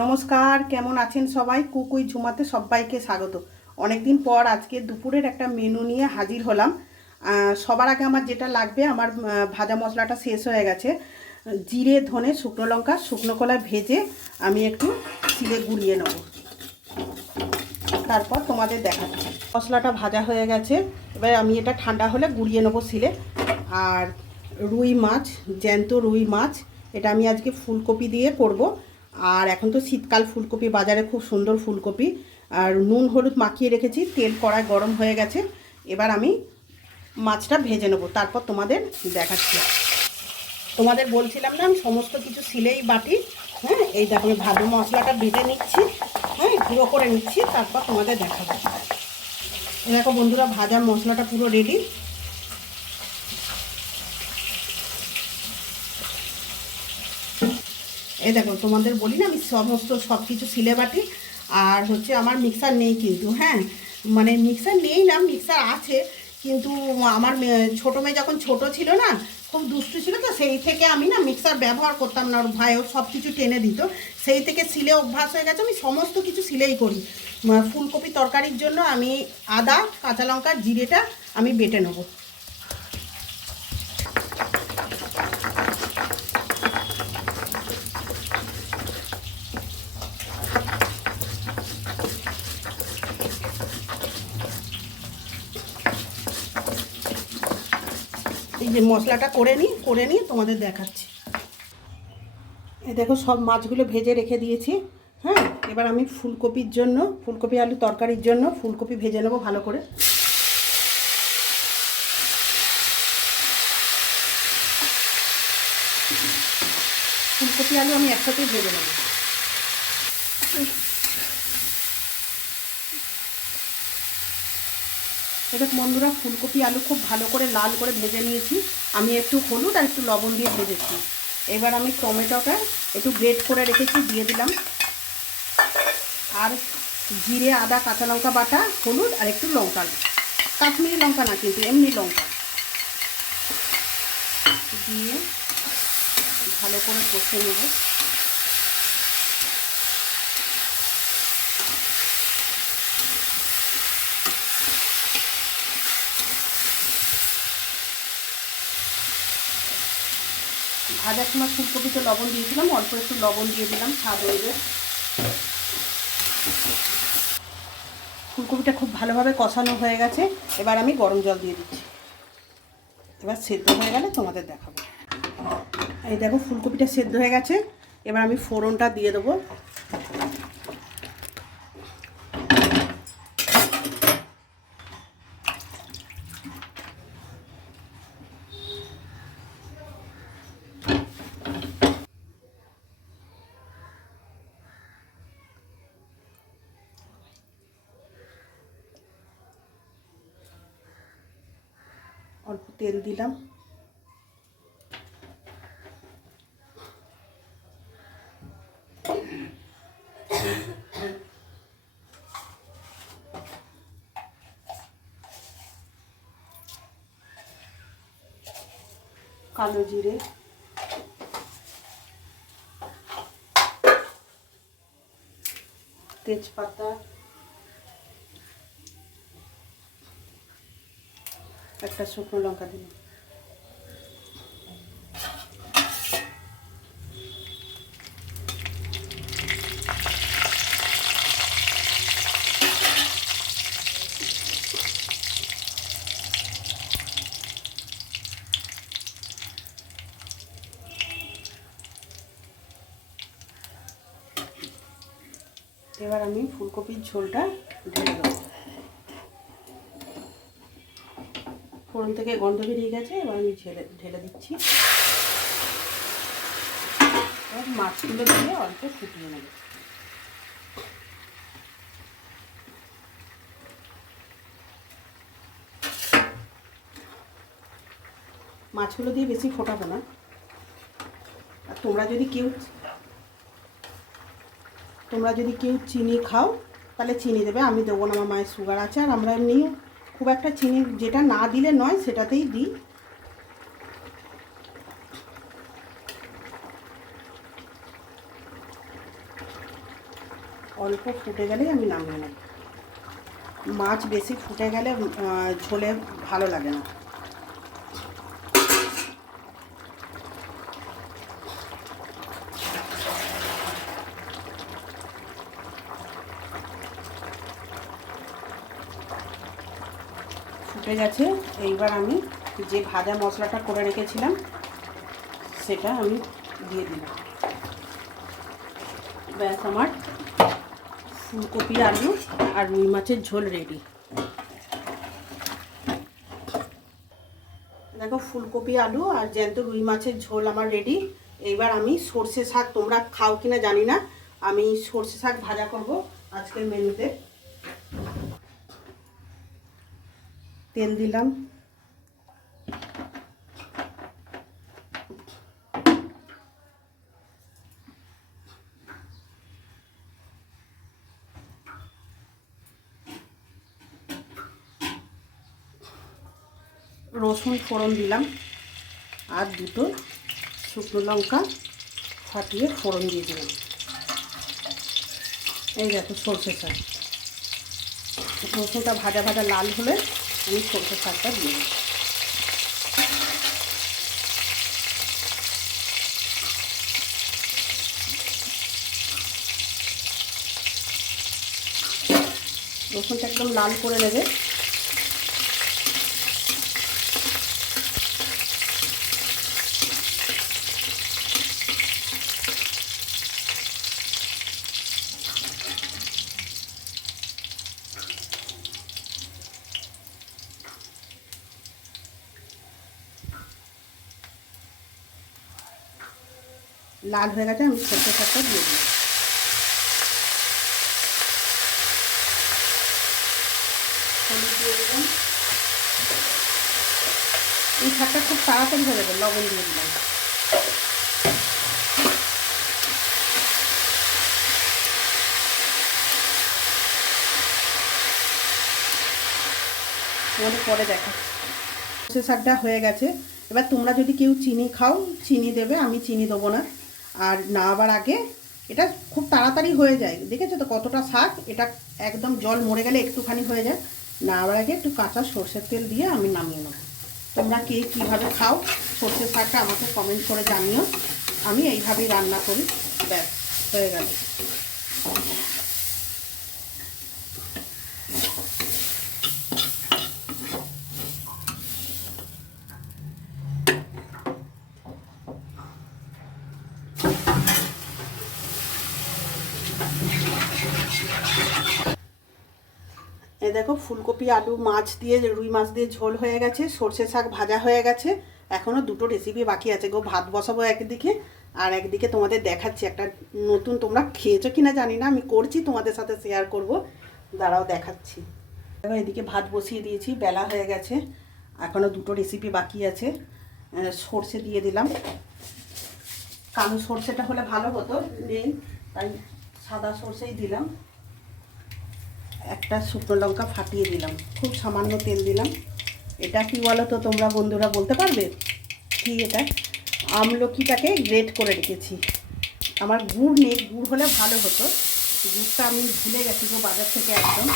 নমস্কার, কেমন আছেন সবাই? কুকুই ঝুমাতে সবাইকে স্বাগত। অনেকদিন পর আজকে দুপুরের একটা মেনু নিয়ে হাজির হলাম। সবার আগে আমার যেটা লাগবে, আমার ভাজা মশলাটা শেষ হয়ে গেছে। জিরে, ধনে, শুকনো লঙ্কা, শুকনো কলা ভেজে আমি একটু সিলে গুঁড়িয়ে নেব। তারপর তোমাদের দেখাচ্ছি। মশলাটা ভাজা হয়ে গেছে। এবার আমি এটা ঠান্ডা হলে গুঁড়িয়ে নেব সিলে আর রুই মাছ, জ্যান্ত রুই মাছ, এটা আমি আজকে ফুলকপি দিয়ে করব। আর এখন তো শীতকাল, ফুলকপি বাজারে খুব সুন্দর ফুলকপি। আর নুন, হলুদ মাখিয়ে রেখেছি, তেল কড়ায় গরম হয়ে গেছে। এবার আমি মাছটা ভেজে নেব, তারপর তোমাদের দেখাচ্ছি। তোমাদের বলছিলাম না, আমি সমস্ত কিছু সিলেই বাটি হ্যাঁ এই দেখো, আমি ভালো মশলাটা বেটে নিচ্ছি হ্যাঁ গুঁড়ো করে নিচ্ছি, তারপর তোমাদের দেখাবো। দেখো বন্ধুরা ভাজা মশলাটা পুরো রেডি এই দেখো, তোমাদের বলি না, আমি সমস্ত সব কিছু সিলে বাটি আর হচ্ছে আমার মিক্সার নেই কিন্তু হ্যাঁ? মানে মিক্সার নেই না মিক্সার আছে, কিন্তু আমার ছোটো মেয়ে যখন ছোট ছিল না, খুব দুষ্টু ছিল তো, সেই থেকে আমি না মিক্সার ব্যবহার করতাম না, ওর ভাই ওর সব কিছু টেনে দিত। সেই থেকে সিলে অভ্যাস হয়ে গেছে, আমি সমস্ত কিছু সিলেই করি। ফুলকপি তরকারির জন্য আমি আদা, কাঁচা লঙ্কা, জিরেটা আমি বেটে নেব। যে মশলাটা করে নিই, করে নিয়ে তোমাদের দেখাচ্ছি। এই দেখো সব মাছগুলো ভেজে রেখে দিয়েছি। হ্যাঁ এবার আমি ফুলকপির জন্য, ফুলকপি আলু তরকারির জন্য ফুলকপি ভেজে নেব ভালো করে। ফুলকপি আলু আমি একসাথেই ভেজে নেব। এটা বন্ধুরা, ফুলকপি, আলু খুব ভালো করে লাল করে ভেজে নিয়েছি। আমি একটু হলুদ আর একটু লবণ দিয়ে ভেজেছি। এবার আমি টমেটোটা একটু গ্রেট করে রেখেছি, দিয়ে দিলাম। আর জিরে, আদা, কাঁচা লঙ্কা বাটা, হলুদ আর একটু লঙ্কা। কাশ্মীরি লঙ্কা না কিন্তু, এমনি লঙ্কা। দিয়ে ভালো করে কষে নেব। ভাজার সময় ফুলকপিতে লবণ দিয়েছিলাম, অল্প একটু লবণ দিয়ে দিলাম, স্বাদ হয়ে ফুলকপিটা খুব ভালোভাবে কষানো হয়ে গেছে। এবার আমি গরম জল দিয়ে দিচ্ছি। এবার সেদ্ধ হয়ে গেলে তোমাদের দেখাবো। এই দেখো, ফুলকপিটা সেদ্ধ হয়ে গেছে। এবার আমি ফোড়নটা দিয়ে দেবো। অল্প তেল দিলাম। কালো জিরে। তেজপাতা। একটা শুকনো লঙ্কা দিলাম। এবার আমি ফুলকপির ঝোলটা ঢেলে দেবো। ফোড়ন থেকে গন্ধ বেরিয়ে গেছে, এবার আমি ঢেলে ঢেলে দিচ্ছি। মাছগুলো দিয়ে অল্প ফুটিয়ে নেব। মাছগুলো দিয়ে বেশি ফোটাবো না। আর তোমরা যদি কেউ, তোমরা যদি কেউ চিনি খাও, তাহলে চিনি দেবে। আমি দেবো না, আমার মায়ের সুগার আছে, আর আমরা এমনি খুব একটা চিনি, যেটা না দিলে নয়, সেটাতেই দিই। অল্প ফুটে গেলেই আমি নামিয়ে নেব। মাছ বেশি ফুটে গেলে ঝোলে ভালো লাগে না। ফুটে গেছে। এইবার আমি যে ভাজা মশলাটা করে রেখেছিলাম, সেটা আমি দিয়ে দিলাম ব্যাস, আমার ফুলকপি, আলু আর রুই মাছের ঝোল রেডি দেখো, ফুলকপি, আলু আর জ্যান্ত রুই মাছের ঝোল আমার রেডি এইবার আমি সর্ষে শাক, তোমরা খাও কিনা জানি না। আমি সর্ষে শাক ভাজা করব আজকের মেনুতে তেল দিলাম। রসুন ফোড়ন দিলাম। আর দুটো শুকনো লঙ্কা ফাটিয়ে ফোড়ন দিয়ে দিলাম। এই দেখো সর্ষে শাক। রসুনটা ভাজা ভাজা লাল হলে আমি সর্ষে শাকটা দিয়ে দিই। রসুনটা একদম লাল করে নেবে। লাল হয়ে গেছে, আমি সর্ষে শাকটা দিয়ে হলুদ দিয়ে দিলাম। এই শাকটা খুব তাড়াতাড়ি হয়ে যাবে, লবণ দিয়ে দিলাম। পরে দেখা। সর্ষে শাকটা হয়ে গেছে। এবার তোমরা যদি কেউ চিনি খাও, চিনি দেবে, আমি চিনি দেবো না। আর না আবার আগে এটা খুব তাড়াতাড়ি হয়ে যায়। দেখেছ তো কতটা শাক? এটা একদম জল মরে গেলে একটুখানি হয়ে যায়। না আবার আগে একটু কাঁচা সর্ষের তেল দিয়ে আমি নামিয়ে নেব। তোমরা কে কীভাবে খাও সর্ষের শাকটা আমাকে কমেন্ট করে জানিও। আমি এইভাবেই রান্না করি। ব্যাস, হয়ে গেল। এই দেখো, ফুলকপি, আলু, মাছ দিয়ে, রুই মাছ দিয়ে ঝোল হয়ে গেছে, সর্ষে শাক ভাজা হয়ে গেছে। এখনও দুটো রেসিপি বাকি আছে গো, ভাত বসাবো একদিকে আর একদিকে তোমাদের দেখাচ্ছি একটা নতুন, তোমরা খেয়েছো কিনা জানি না, আমি করছি, তোমাদের সাথে শেয়ার করব। দাঁড়াও, দেখাচ্ছি। দেখো, এদিকে ভাত বসিয়ে দিয়েছি, বেলা হয়ে গেছে এখনও দুটো রেসিপি বাকি আছে। সর্ষে দিয়ে দিলাম। কালো সর্ষেটা হলে ভালো হতো, নেই, তাই সাদা সর্ষেই দিলাম। একটা শুকনো লঙ্কা ফাটিয়ে দিলাম। খুব সামান্য তেল দিলাম। এটা কি বলো তো তোমরা বন্ধুরা বলতে পারবে? কি এটা? আমলকিটাকে গ্রেট করে রেখেছি। আমার গুড় নেই, গুড় হলে ভালো হতো। গুড়টা আমি ভুলে গেছি গো বাজার থেকে একদম।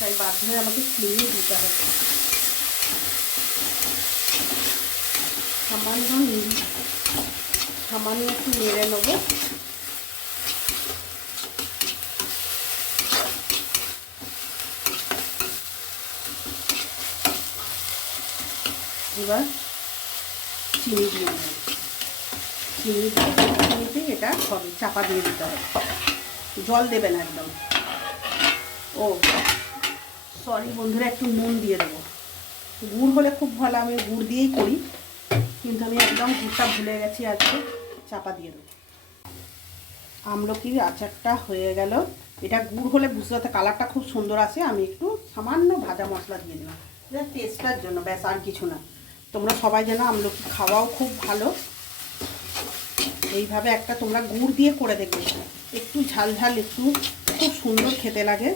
তাই বাধ্য হয়ে আমাকে কিনে দিতে হবে। সামান্য সামান্য একটু নেড়ে নেব। এবার চিনি দিয়ে দেবো। চিনি চিনিতে এটা হবে, চাপা দিয়ে দিতে হবে। জল দেবে না একদম। ও সরি বন্ধুরা, একটু নুন দিয়ে দেবো। গুড় হলে খুব ভালো, আমি গুড় দিয়েই করি। কিন্তু আমি একদম গুড়টা ভুলে গেছি আজকে, চাপা দিয়ে দেবো। আমলকির আচারটা হয়ে গেল। এটা গুড় হলে বুঝতে পারতে কালারটা খুব সুন্দর আসে। আমি একটু সামান্য ভাজা মশলা দিয়ে দিলাম। টেস্টটার জন্য, ব্যাস, আর কিছু না। তোমরা সবাই যেন আমলকি খাওয়াও খুব ভালো। এইভাবে একটা তোমরা গুড় দিয়ে করে দেখবে। একটু ঝাল ঝাল, একটু খুব সুন্দর খেতে লাগে।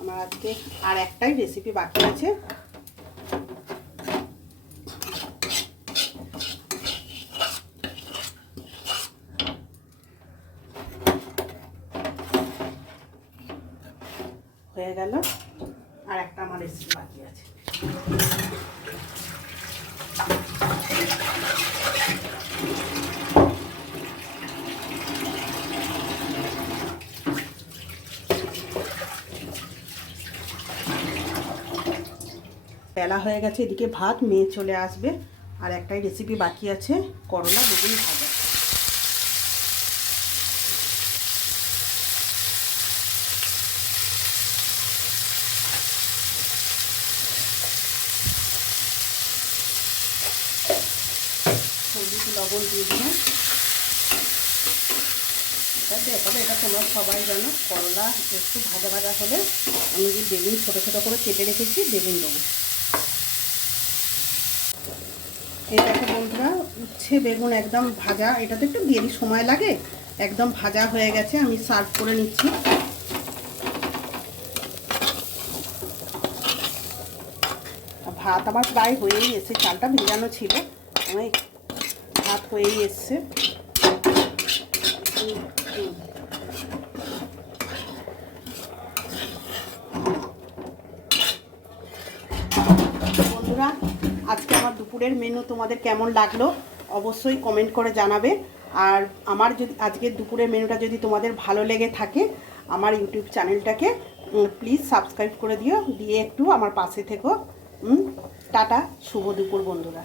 আমার আজকে আর একটাই রেসিপি বাকি আছে। হয়ে গেল। বেলা হয়ে গেছে, এদিকে ভাত, মেয়ে চলে আসবে। আর একটাই রেসিপি বাকি আছে, করলা বেগুন ভাজা। লবণ দিয়ে দিলাম। এটা এটা তোমরা সবাই জানো, করলা একটু ভাজা ভাজা হলে আমি যে বেগুন ছোটো ছোটো করে কেটে রেখেছি, বেগুন দেবো। দেখো বন্ধুরা, উচ্ছে, বেগুন একদম ভাজা। এটাতে একটু দেরি সময় লাগে। একদম ভাজা হয়ে গেছে, আমি সার্ভ করে নিচ্ছি। ভাত আমার প্রায় হয়েই এসছে, চালটা ভেজানো ছিল। ভাত হয়েই এসছে বন্ধুরা আজকে আমার দুপুরের মেনু তোমাদের কেমন লাগল, অবশ্যই কমেন্ট করে জানাবে। আর আমার যদি আজকের দুপুরের মেনুটা যদি তোমাদের ভালো লেগে থাকে, আমার ইউটিউব চ্যানেলটাকে প্লিজ সাবস্ক্রাইব করে দিও। দিয়ে একটু আমার পাশে থেকো। টাটা, শুভ দুপুর বন্ধুরা।